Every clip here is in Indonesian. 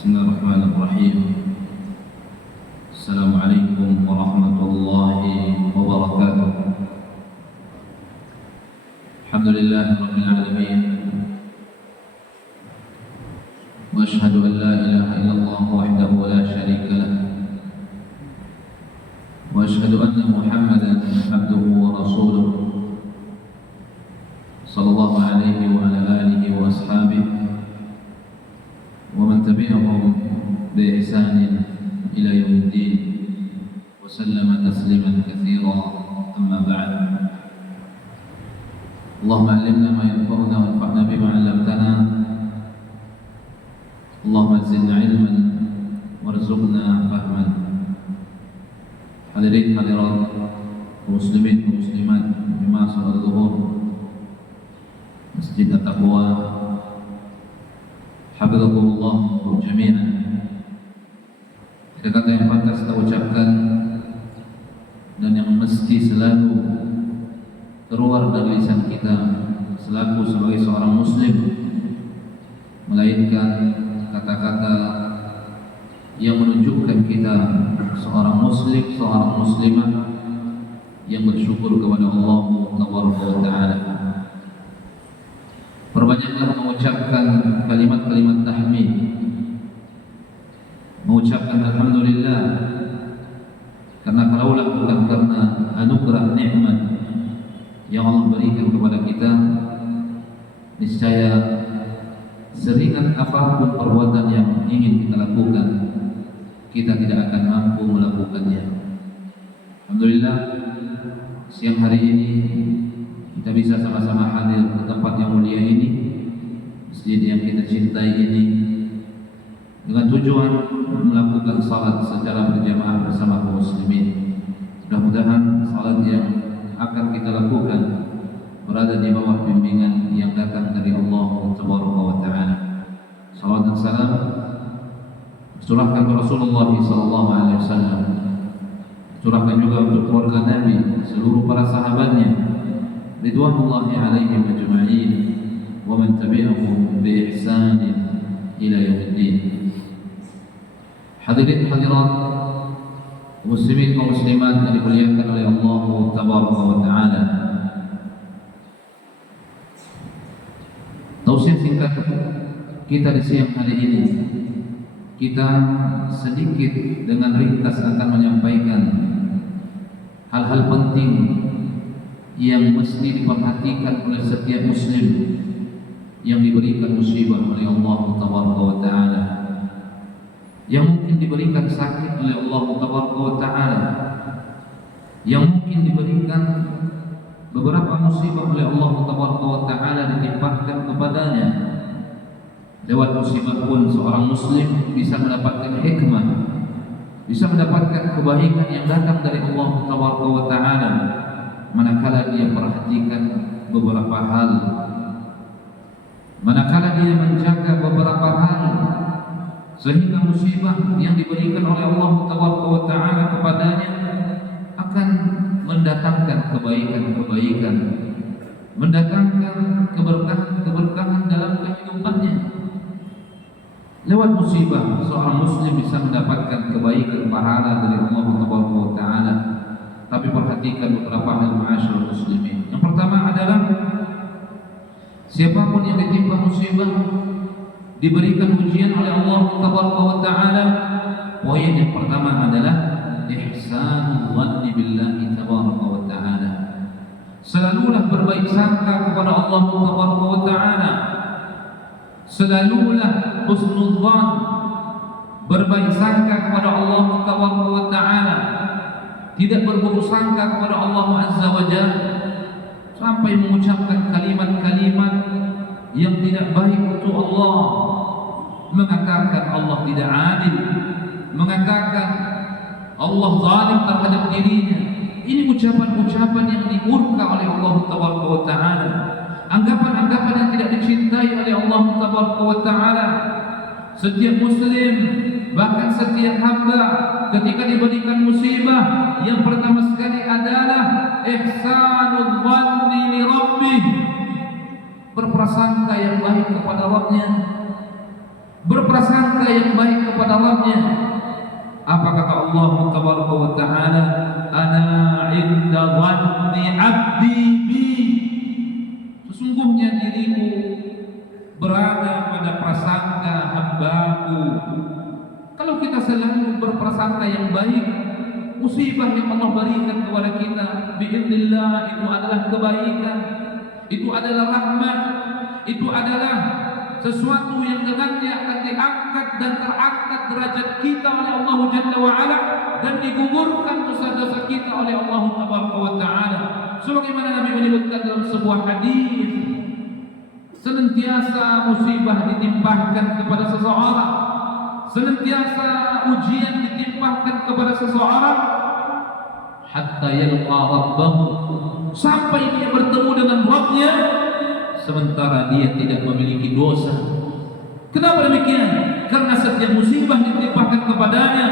Bismillahirrahmanirrahim. Assalamualaikum warahmatullahi wabarakatuh. Alhamdulillahirabbil alamin. Wa asyhadu an la ilaha illallah wahdahu la syarika lah. Wa asyhadu anna Muhammadan abduhu wa rasuluh. Sallallahu alaihi wa ala alihi wa ashabihi ومن تبعهم بإحسان إلى يوم الدين وسلم تسليما كثيرا أما بعد اللهم علمنا ما ينفعنا وانفعنا بما علمتنا اللهم زدنا علما وارزقنا فهما. Hadirin hadirat muslimin dan muslimat jemaah salat zuhur Masjid At-Taqwa Hafizakumullah jami'an. Ada kata yang pantas kita ucapkan dan yang mesti selalu keluar dari lisan kita selaku sebagai seorang muslim, melainkan kata-kata yang menunjukkan kita seorang muslim, seorang muslimah yang bersyukur kepada Allah Taala. Perbanyaklah mengucapkan kalimat-kalimat tahmid, mengucapkan alhamdulillah, karena kalaulah bukan karena anugerah nikmat yang Allah berikan kepada kita, niscaya seringan apapun perbuatan yang ingin kita lakukan, kita tidak akan mampu melakukannya. Alhamdulillah, siang hari ini kita bisa sama-sama hadir ke tempat yang mulia ini, masjid yang kita cintai ini, dengan tujuan melakukan salat secara berjamaah bersama kaum muslimin. Mudah-mudahan salat yang akan kita lakukan berada di bawah bimbingan yang datang dari Allah Taala. Salawat dan salam curahkan ke Rasulullah SAW, curahkan juga untuk keluarga Nabi, seluruh para sahabatnya ridwanullahi alaihim ajma'in wa man tabi'ahum bi ihsanin ila yaumiddin. Hadirin hadirat muslimin kaum muslimat yang dimuliakan oleh Allah tabaraka wa taala. Tausiah singkat kita di siang hari ini, kita sedikit dengan ringkas akan menyampaikan hal-hal penting yang mesti diperhatikan oleh setiap muslim yang diberikan musibah oleh Allah Taala, yang mungkin diberikan sakit oleh Allah Taala, yang mungkin diberikan beberapa musibah oleh Allah Taala ditimpakan kepadanya. Lewat musibah pun seorang muslim bisa mendapatkan hikmah, bisa mendapatkan kebaikan yang datang dari Allah Taala manakala dia perhatikan beberapa hal, manakala dia menjaga beberapa hal, sehingga musibah yang diberikan oleh Allah Taala kepadanya akan mendatangkan kebaikan-kebaikan, mendatangkan keberkahan-keberkahan dalam kehidupannya. Lewat musibah seorang muslim bisa mendapatkan kebaikan pahala dari Allah Taala. Tapi perhatikan beberapa hal ma'asyiral muslimin. Yang pertama adalah siapapun yang ditimpa musibah, diberikan ujian oleh Allah Taala, poin yang pertama adalah ihsanul dhanni billahi taala. Selalulah berbaik sangka kepada Allah Taala. Selalulah husnul dhan, berbaik sangka kepada Allah Taala. Tidak berburuk sangka kepada Allah Azza wa Jalla, sampai mengucapkan kalimat-kalimat yang tidak baik untuk Allah, mengatakan Allah tidak adil, mengatakan Allah zalim terhadap dirinya. Ini ucapan-ucapan yang dimurka oleh Allah Taala, anggapan-anggapan yang tidak dicintai oleh Allah Taala. Setiap muslim, bahkan setiap hamba, ketika diberikan musibah, yang pertama sekali adalah ihsanul dhanni li rabbih, berprasangka yang baik kepada Rabbnya, berprasangka yang baik kepada Rabbnya. Apa kata Allah Tabaraka wa Ta'ala? Ana inda dhanni 'abdi bi. Sesungguhnya diriku berada pada prasangka hambaku. Kalau kita selalu berprasangka yang baik, musibah yang Allah berikan kepada kita biidznillah itu adalah kebaikan, itu adalah rahmat, itu adalah sesuatu yang dengannya akan diangkat dan terangkat derajat kita oleh Allah Jalla wa Ala, dan digugurkan dosa-dosa kita oleh Allah Tabaraka wa Ta'ala. Sebagaimana Nabi menyebutkan dalam sebuah hadis, senantiasa musibah ditimpahkan kepada seseorang, senantiasa ujian ditimpahkan kepada seseorang, hatta yalqa rabbahu, sampai dia bertemu dengan Rabbnya, sementara dia tidak memiliki dosa. Kenapa demikian? Karena setiap musibah ditimpahkan kepadanya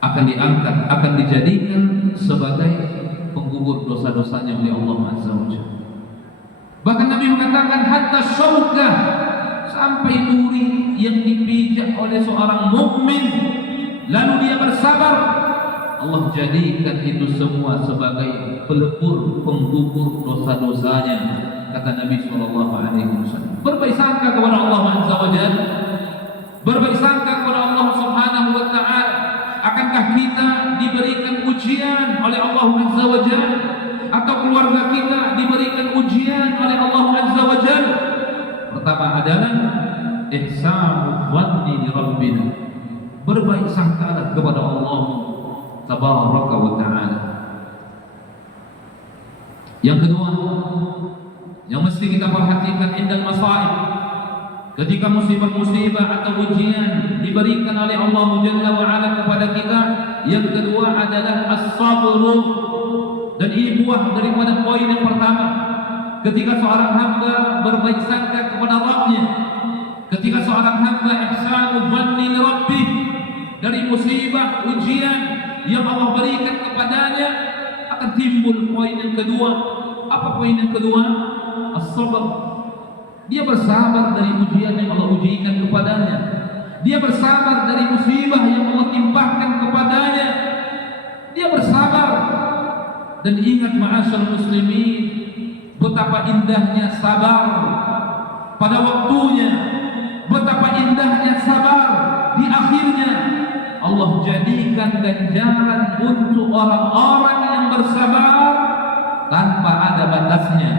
akan diangkat, akan dijadikan sebagai penggugur dosa-dosanya oleh Allah Azza wa Jalla. Bahkan Nabi mengatakan hatta syaukah, sampai duri yang dipijak oleh seorang mukmin lalu dia bersabar, Allah jadikan itu semua sebagai pelebur, penggugur dosa-dosanya, kata Nabi SAW. Berbaik sangka kepada Allah Azza wa Jalla, berbaik sangka kepada Allah Subhanahu wa Ta'ala. Akankah kita diberikan ujian oleh Allah Azza wa Jalla, atau keluarga kita diberikan ujian oleh Allah Azza wa Jalla? Pertama adalah ihsanu dhanni li rabbina, berbaik sangka kepada Allah Tabaraka wa Ta'ala. Yang kedua yang mesti kita perhatikan indal masaib, ketika musibah-musibah atau ujian diberikan oleh Allah Jalla wa Ala kepada kita, yang kedua adalah as-sabr. Dan ini buah daripada poin yang pertama. Ketika seorang hamba berbaik sangka kepada Rabbnya, ketika seorang hamba ihsanu dhanni li rabbih, dari musibah, ujian yang Allah berikan kepadanya, akan timbul poin yang kedua. Apa poin yang kedua? As-sabr. Dia bersabar dari ujian yang Allah ujikan kepadanya. Dia bersabar dari musibah yang Allah timpahkan kepadanya. Dia bersabar. Dan ingat ma'asyar muslimin, betapa indahnya sabar pada waktunya, betapa indahnya sabar di akhirnya. Allah jadikan ganjaran untuk orang-orang yang bersabar tanpa ada batasnya.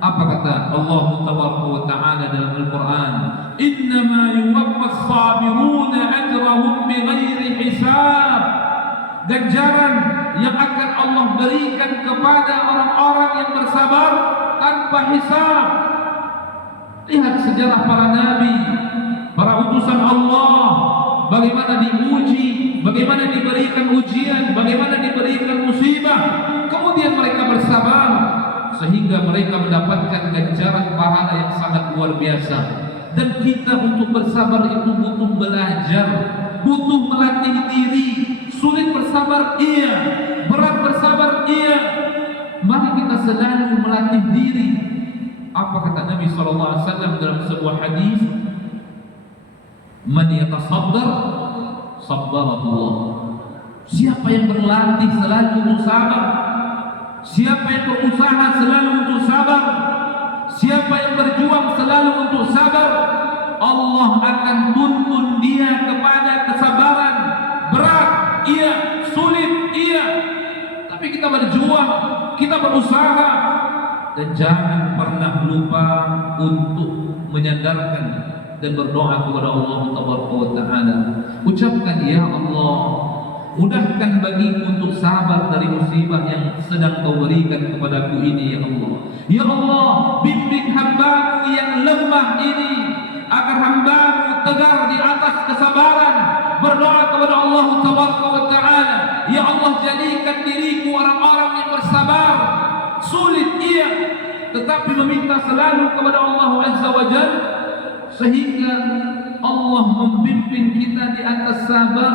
Apa kata Allah Ta'ala dalam Al-Quran? Innama yuwaffas sabiruna ajrahum bighairi hisab. Ganjaran yang akan Allah berikan kepada orang-orang yang bersabar tanpa hisab. Lihat sejarah para nabi, para utusan Allah, bagaimana diuji, bagaimana diberikan ujian, bagaimana diberikan musibah, kemudian mereka bersabar sehingga mereka mendapatkan ganjaran pahala yang sangat luar biasa. Dan kita untuk bersabar itu butuh belajar, butuh melatih diri. Sulit bersabar, iya. Berat bersabar, iya. Mari kita selalu melatih diri. Apa kata Nabi SAW dalam sebuah hadis? Man yatasaddar sabbarallah. Siapa yang berlatih selalu untuk sabar, siapa yang berusaha selalu untuk sabar, siapa yang berjuang selalu untuk sabar, Allah akan tuntun dia kepada kesabaran. Berat, iya. Sulit, iya. Tapi kita berjuang, kita berusaha. Dan jangan pernah lupa untuk menyandarkan dan berdoa kepada Allah Ta'ala. Ucapkan, ya Allah, mudahkan bagiku untuk sabar dari musibah yang sedang Kau berikan kepadaku ini, ya Allah. Ya Allah, bimbing hambamu yang lemah ini agar hambamu tegar di atas kesabaran. Berdoa kepada Allah Ta'ala, ya Allah, jadikan diriku orang-orang yang bersabar. Sulit, iya, tetapi meminta selalu kepada Allah Azza wa Jalla, sehingga Allah membimbing kita di atas sabar,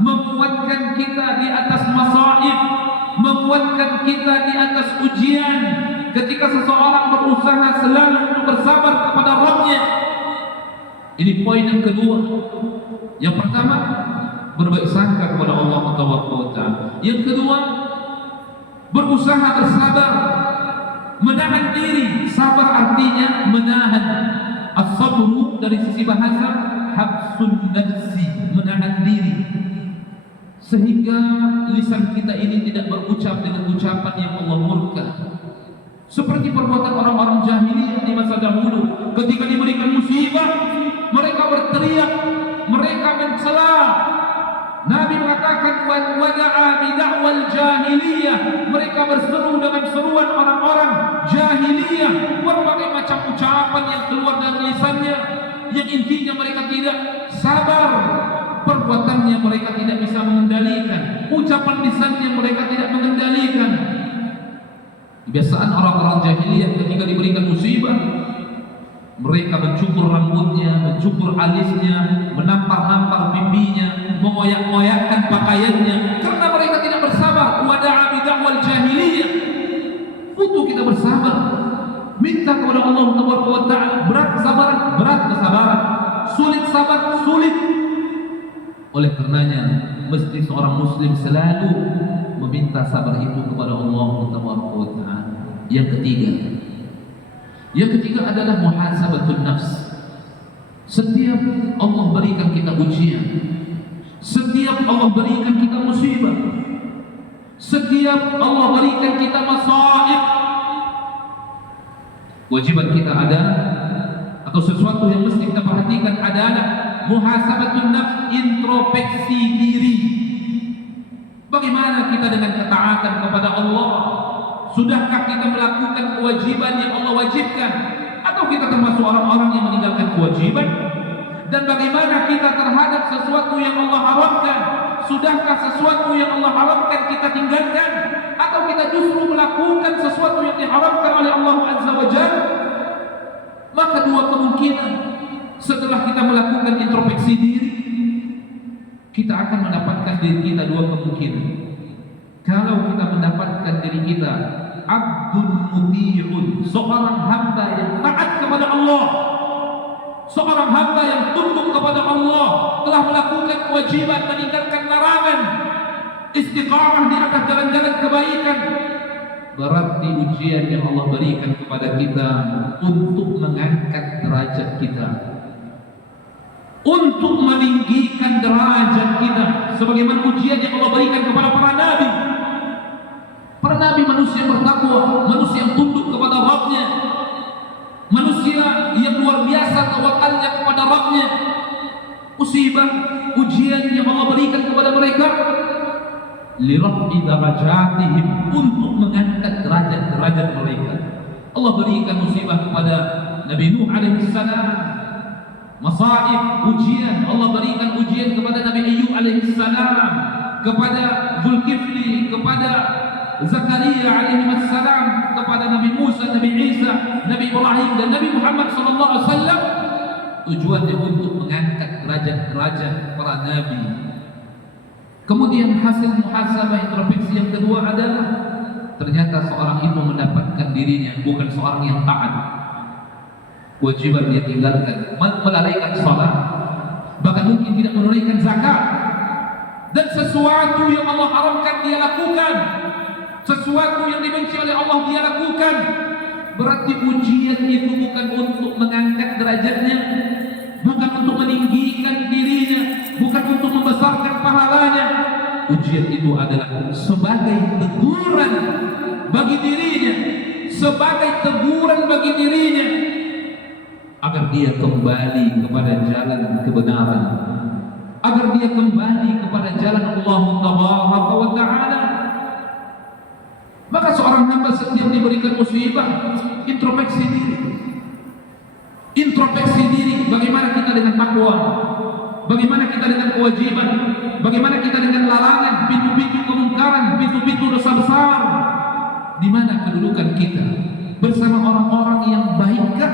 menguatkan kita di atas masaib, menguatkan kita di atas ujian. Ketika seseorang berusaha selalu untuk bersabar kepada Rabbnya, Ini poin yang kedua. Yang pertama, berbaik sangka kepada Allah Taala. Yang kedua, berusaha bersabar, menahan diri. Sabar artinya menahan. As-sabru dari sisi bahasa habsun nafsi, menahan diri, sehingga lisan kita ini tidak berucap dengan ucapan yang Allah murka. Seperti perbuatan orang-orang jahiliyah di masa dahulu, ketika diberikan musibah, mereka berteriak, mereka mencela. Nabi mengatakan wada'a bid'awal jahiliyah, mereka berseru dengan seruan orang-orang jahiliyah, berbagai macam ucapan yang keluar dari lisannya, yang intinya mereka tidak sabar, perbuatannya mereka tidak bisa mengendalikan, ucapan lisannya mereka tidak mengendalikan. Kebiasaan orang-orang jahiliyah ketika diberikan musibah, mereka mencukur rambutnya, mencukur alisnya, menampar-nampar pipinya, mengoyak-ngoyakkan pakaiannya, karena mereka tidak bersabar. Wada'a bid'awal jahiliyah. Butuh kita bersabar, minta kepada Allah Taala. Berat kesabaran, berat kesabaran. Sulit sabar, sulit. Oleh karenanya, mesti seorang muslim selalu meminta sabar itu kepada Allah Taala. Yang ketiga adalah muhasabatun nafs. Setiap Allah berikan kita ujian, setiap Allah berikan kita musibah, setiap Allah berikan kita masaib, kewajiban kita adalah, atau sesuatu yang mesti kita perhatikan adalah muhasabatun nafs, introspeksi diri. Bagaimana kita dengan ketaatan kepada Allah? Sudahkah kita melakukan kewajiban yang Allah wajibkan, atau kita termasuk orang-orang yang meninggalkan kewajiban? Dan bagaimana kita terhadap sesuatu yang Allah haramkan? Sudahkah sesuatu yang Allah haramkan kita tinggalkan, atau kita justru melakukan sesuatu yang diharamkan oleh Allah Azza wa Jalla? Maka dua kemungkinan. Setelah kita melakukan introspeksi diri, kita akan mendapatkan diri kita dua kemungkinan. Kalau kita mendapatkan diri kita abdun muti'un, seorang hamba yang taat kepada Allah, seorang hamba yang tunduk kepada Allah, telah melakukan kewajiban, meninggalkan larangan, istiqamah di atas jalan-jalan kebaikan, berarti ujian yang Allah berikan kepada kita untuk mengangkat derajat kita, untuk meninggikan derajat kita, sebagaimana ujian yang Allah berikan kepada para nabi. Para nabi manusia bertakwa, manusia yang tunduk kepada Rabbnya, manusia yang luar biasa tawakalnya kepada Rabbnya. Musibah, ujian yang Allah berikan kepada mereka liraf'i darajatihim, untuk mengangkat derajat-derajat mereka. Allah berikan musibah kepada Nabi Nuh alaihissalam, masaib, ujian. Allah berikan ujian kepada Nabi Ayyub alaihissalam, kepada Zulkifli, kepada Zakaria alaihissalam, kepada Nabi Musa, Nabi Isa, Nabi Ibrahim, dan Nabi Muhammad sallallahu alaihi wasallam. Tujuannya untuk mengangkat derajat-derajat para nabi. Kemudian hasil muhasabah introspeksi yang kedua adalah ternyata seorang itu mendapatkan dirinya bukan seorang yang taat, kewajiban dia tinggalkan, melalaikan salat, bahkan mungkin tidak menunaikan zakat, dan sesuatu yang Allah haramkan dia lakukan, sesuatu yang dibenci oleh Allah dia lakukan. Berarti ujian itu bukan untuk mengangkat derajatnya, bukan untuk meninggikan dirinya, bukan untuk membesarkan pahalanya. Ujian itu adalah sebagai teguran bagi dirinya, sebagai teguran bagi dirinya, agar dia kembali kepada jalan kebenaran, agar dia kembali kepada jalan Allah Taala. Maka seorang hamba setiap diberikan musibah, introspeksi diri. Introspeksi diri, bagaimana kita dengan takwa, bagaimana kita dengan kewajiban, bagaimana kita dengan larangan, pintu-pintu kemungkaran, pintu-pintu dosa besar. Di mana kedudukan kita? Bersama orang-orang yang baikkah,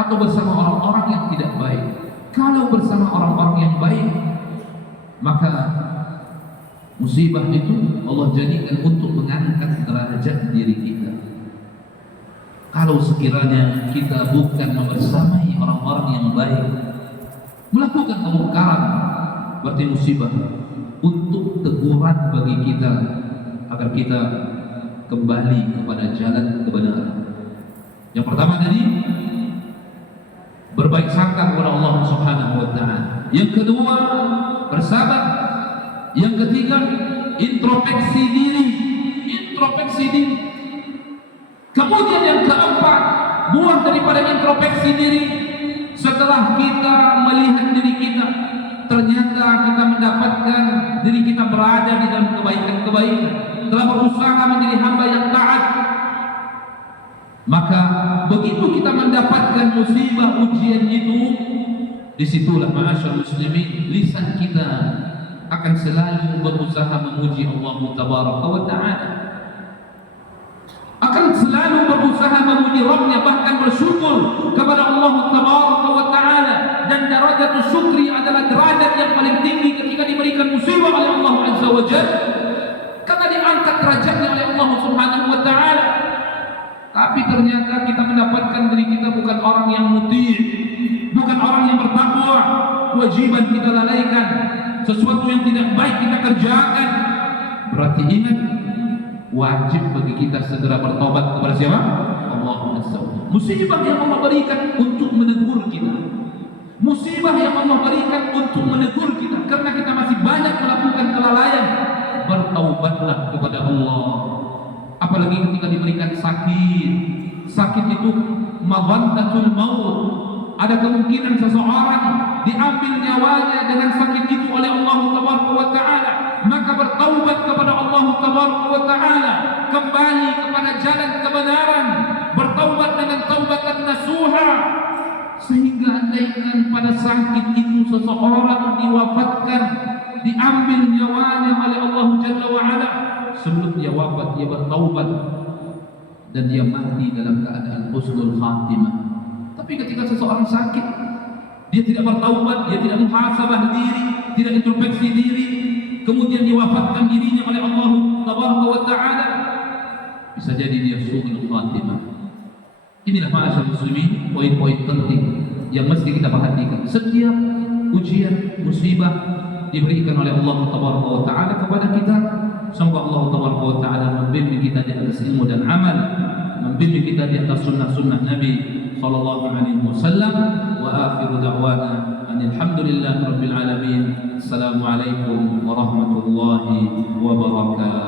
atau bersama orang-orang yang tidak baik? Kalau bersama orang-orang yang baik, maka musibah itu Allah jadikan untuk mengangkat derajat diri kita. Kalau sekiranya kita bukan membersamai orang-orang yang baik, Melakukan kemungkaran berarti musibah, untuk teguran bagi kita agar kita kembali kepada jalan kebenaran. Yang pertama tadi, berbaik sangka kepada Allah Subhanahu wa taala. Yang kedua, bersabar. Yang ketiga, introspeksi diri. Introspeksi diri. Kemudian yang keempat, buah daripada introspeksi diri, setelah kita melihat diri kita, ternyata kita mendapatkan diri kita berada di dalam kebaikan-kebaikan, telah berusaha menjadi hamba yang taat, maka begitu kita mendapatkan musibah ujian itu, disitulah ma'asyar muslimin, lisan kita akan selalu berusaha memuji Allah Tabaraka wa Ta'ala, akan selalu berusaha memuji Rabbnya, bahkan bersyukur kepada Allah Tabaraka wa Ta'ala. Dan derajat syukri adalah derajat yang paling tinggi ketika diberikan musibah oleh Allah Azza wa Jalla, karena diangkat derajatnya oleh Allah Subhanahu wa Ta'ala. Tapi ternyata kita mendapatkan diri kita bukan orang yang muti', bukan orang yang bertakwa, kewajiban kita lalaikan, sesuatu yang tidak baik kita kerjakan. Berarti ingat, wajib bagi kita segera bertobat kepada siapa? Allah Azza wa Jalla. Musibah yang Allah berikan untuk menegur kita, musibah yang Allah berikan untuk menegur kita karena kita masih banyak melakukan kelalaian. Bertaubatlah kepada Allah. Apalagi ketika diberikan sakit. Sakit itu madhannatul maut. Ada kemungkinan seseorang diambil nyawanya dengan sakit itu oleh Allah Tabaraka wa Ta'ala. Maka bertaubat kepada Allah Tabaraka wa Ta'ala, kembali kepada jalan kebenaran, bertaubat dengan taubatan nasuha, sehingga andaikan pada sakit itu seseorang diwafatkan, diambil nyawanya oleh Allah Jalla wa Ala, sebelum dia wafat dia bertaubat dan dia mati dalam keadaan husnul khatimah. Tapi ketika seseorang sakit, dia tidak bertaubat, dia tidak muhasabah diri, tidak introspeksi diri, kemudian diwafatkan dirinya oleh Allah Tabaraka wa Ta'ala, bisa jadi dia su'ul khatimah. Inilah ma'asyar muslimin, poin-poin penting yang mesti kita perhatikan. Setiap ujian, musibah diberikan oleh Allah Tabaraka wa Ta'ala kepada kita. Semoga Allah Tabaraka wa Ta'ala membimbing kita di atas ilmu dan amal, membimbing kita di atas sunnah-sunnah Nabi sallallahu alaihi wasallam. Wa akhiru da'wana alhamdulillahi rabbil alamin. Assalamualaikum warahmatullahi wabarakatuh.